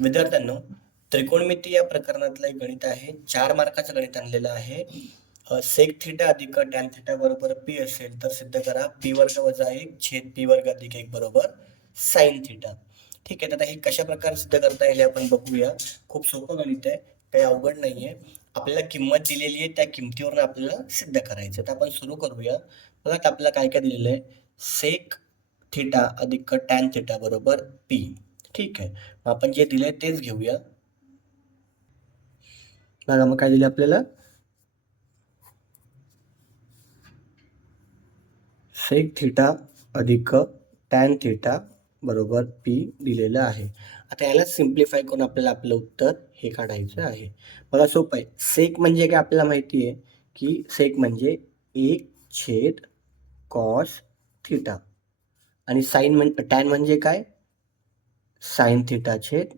विद्यार्थ्यांनो, त्रिकोणमिती या प्रकरणातलं एक गणित आहे. 4 मार्काचं गणित आणलेलं आहे. सेक थिटा अधिक टॅन थिटा बरोबर पी असेल तर सिद्ध करा पी वर्ग वजा 1 छेद पी वर्ग अधिक 1 बरोबर साइन थिटा. ठीक आहे, तर आता हे कशा प्रकारे सिद्ध करता येईल हे आपण बघूया. खूप सोपं गणित आहे, काही अवघड नाहीये. आपल्याला किंमत दिलेली आहे, त्या किमतीवरून आपल्याला सिद्ध करायचं. तर आपण सुरू करूया. बघा आता आपल्याला काय काय दिलेलं आहे. सेक थिटा अधिक टॅन थिटा बरोबर पी. ठीक आहे, मग आपण जे दिले तेच घेऊया. बघा मग काय दिले आपल्याला, सेक थिटा अधिक टॅन थिटा बरोबर पी दिलेलं आहे. आता याला सिम्प्लिफाय करून आपल्याला आपलं उत्तर हे काढायचं आहे. बघा सोपं आहे. सेक म्हणजे काय आपल्याला माहिती आहे की सेक म्हणजे 1 छेद कॉस थिटा आणि साइन म्हणजे टॅन म्हणजे काय, साइन थिटा छेद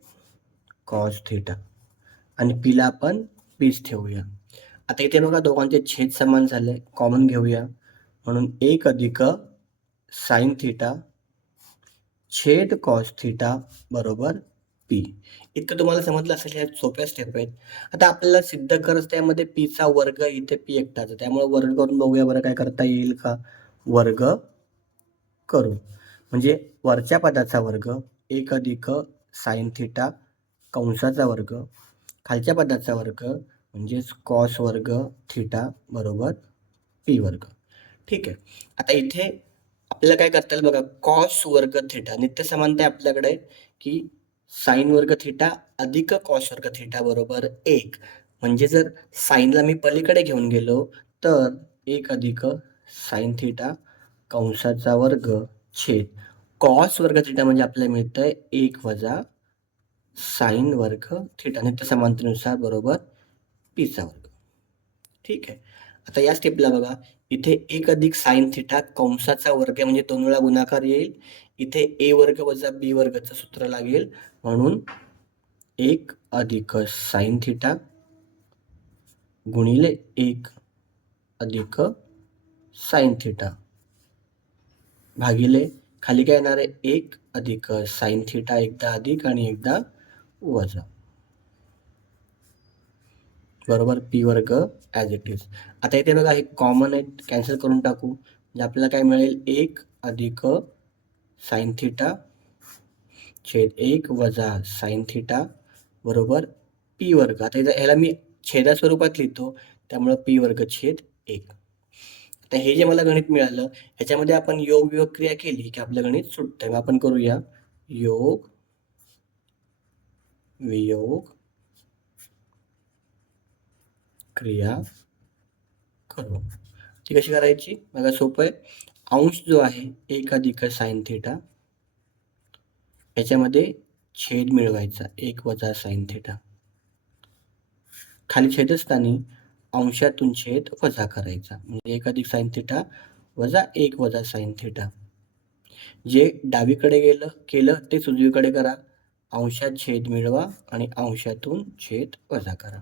कॉस थिटा आणि पीला आपण पीच ठेवूया. आता इथे बघा दोघांचे छेद समान झाले, कॉमन घेऊया. म्हणून 1 अधिक साइन थिटा छेद कॉस थिटा बरोबर पी. इतकं तुम्हाला समजलं असेल, ह्या सोप्या स्टेप आहेत. आता आपल्याला सिद्ध करायचं त्यामध्ये पीचा वर्ग, इथे पी एकटाच, त्यामुळे वर्ग करून बघूया बरं काय करता येईल का. वर्ग करू म्हणजे वरच्या पदाचा वर्ग 1 अधिक साइन थिटा कंसाचा वर्ग, खालच्या पदाचा वर्ग म्हणजेच कॉस वर्ग थिटा बरोबर पी वर्ग. ठीक आहे, आता इथे आपल्याला काय करता येईल बघा, कॉस वर्ग थिटा नित्य समानता आहे आपल्याकडे की साइन वर्ग थिटा अधिक कॉस वर्ग थिटा बरोबर 1. म्हणजे जर साइनला मी पलीकडे घेऊन गेलो तर 1 अधिक साइन थिटा कंसाचा वर्ग छेद कॉस वर्ग थिटा म्हणजे आपल्याला मिळतंय 1 वजा साइन वर्ग थिटा नित्य समानतेनुसार बरोबर पीचा वर्ग. ठीक आहे, आता या स्टेपला बघा, इथे 1 अधिक साइन थिटा कंसाचा वर्ग आहे म्हणजे 2 वेळा गुणाकार येईल. इथे ए वर्ग वजा बी वर्गचं सूत्र लागेल, म्हणून 1 अधिक साइन थिटा गुणिले 1 अधिक साइन थिटा भागिले खाली काय येणार आहे, 1 अधिक साइन थिटा एकदा अधिक आणि एकदा वजा बरोबर पी वर्ग ॲज इट इज. आता इथे बघा हे कॉमन आहे, कॅन्सल करून टाकू म्हणजे आपल्याला काय मिळेल, 1 अधिक साइन थिटा छेद 1 वजा साइन थिटा बरोबर पी वर्ग. आता इथं ह्याला मी छेदा स्वरूपात लिहितो, त्यामुळं पी वर्ग छेद 1. आता हे जे मला गणित मिळालं ह्याच्यामध्ये आपण योग वियोग क्रिया केली की आपलं गणित सुटतंय. मग आपण करूया योग वियोग क्रिया करू. ती कशी करायची बघा, सोपं आहे. अंश जो आहे 1 अधिक साइन थिटा, याच्यामध्ये छेद मिळवायचा 1 वजा साइन थिटा, खाली छेदस्थानी अंशातून छेद वजा करायचा म्हणजे 1 अधिक साइन थिटा वजा 1 वजा साइन थिटा. जे डावीकडे केलं तेच उजवीकडे करा. अंशात छेद मिळवा आणि अंशातून छेद वजा करा.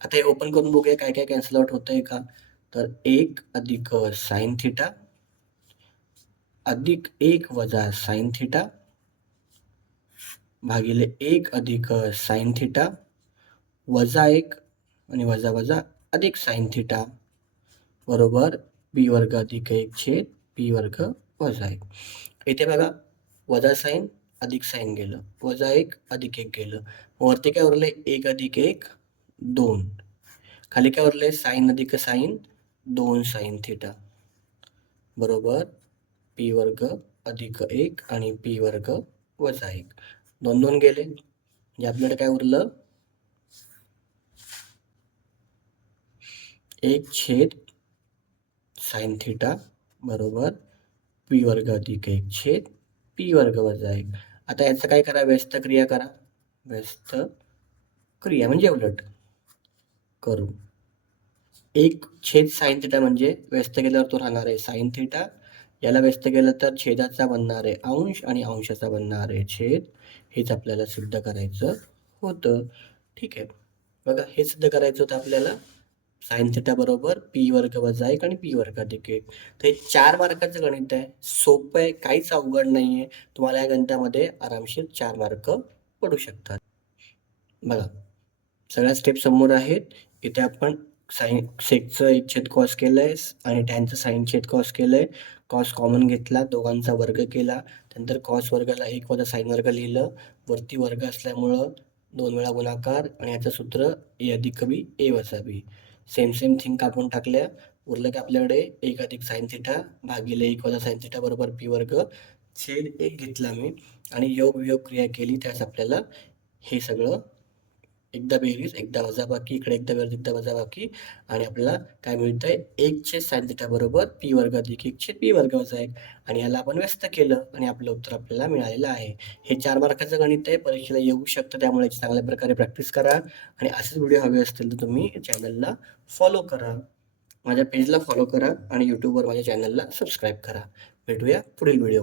आता हे ओपन करून बघूया काय काय कॅन्सल आउट होतंय का. तर 1 अधिक साइन थिटा अधिक 1 वजा साइन थिटा भागिले 1 अधिक साइन थिटा वजा 1 आणि वजा वजा अधिक साइन थिटा बरोबर पी वर्ग अधिक 1 छेद पी वर्ग वजा 1. इथे बघा वजा साइन अधिक साइन गेलं, वजा 1 अधिक 1 गेलं, वरती काय उरलंय 1 अधिक 1 2, खाली काय उरलंय साइन अधिक साइन 2 साइन थिटा बरोबर पी वर्ग अधिक 1 आणि पी वर्ग वजा 1. 2 2 गेले म्हणजे आपल्याकडे काय उरलं 1 छेद साइन थिटा बरोबर पी वर्ग अधिक 1 छेद पी वर्ग वजा 1. आता याचं काय करा, व्यस्त क्रिया करा. व्यस्त क्रिया म्हणजे उलट करू. 1 छेद साइन थिटा म्हणजे व्यस्त केल्यावर तो राहणार आहे साइन थिटा, याला व्यस्त केलं तर छेदाचा बनणार आहे अंश आणि अंशाचा बनणार आहे छेद. हेच आपल्याला सिद्ध करायचं होतं. ठीक आहे, बघा हे सिद्ध करायचं होतं आपल्याला साइन थिटा बरोबर पी वर्ग वजा 1 आणि पी वर्ग अधिक 1. तर हे 4 मार्काचं गणित आहे, सोपं आहे, काहीच अवघड नाही आहे. तुम्हाला या गणितामध्ये आरामशीर 4 मार्क पडू शकतात. बघा सगळ्या स्टेप समोर आहेत. इथे आपण सेकचं 1 कॉस केलंय आणि टॅनचं साइन कॉस केलंय. कॉस कॉमन घेतला, दोघांचा वर्ग केला. त्यानंतर कॉस वर्गाला 1 वजा साइन वर्ग लिहिलं. वरती वर्ग असल्यामुळं 2 वेळा गुणाकार आणि याचं सूत्र a अधिक b a वजा b. सेम थिंग कापून टाकल्या. उरलं की आपल्याकडे 1 अधिक साइन थिटा भागिले 1 वजा साइन थिटा बरोबर p वर्ग छेद 1 घेतला मी आणि योग वियोग क्रिया केली. त्यास आपल्याला हे सगळं एकदा बेरीज एकदा वजाबाकी, इकडे एकदा बेरीज एकदा वजाबाकी आणि आपल्याला काय मिळतंय 1/sin थिटा बरोबर p वर्ग अधिक 1/p वर्ग वजा 1 आणि याला आपण व्यस्त केलं आणि आपलं उत्तर आपल्याला मिळालेलं आहे. हे 4 मार्काचं गणित आहे, परीक्षेला येऊ शकतं, त्यामुळे याची चांगल्या प्रकारे प्रॅक्टिस करा आणि असेच व्हिडिओ हवे असतील तर तुम्ही चॅनलला फॉलो करा, माझ्या पेजला फॉलो करा आणि यूट्यूबवर माझ्या चॅनलला सबस्क्राईब करा. भेटूया पुढील व्हिडिओ.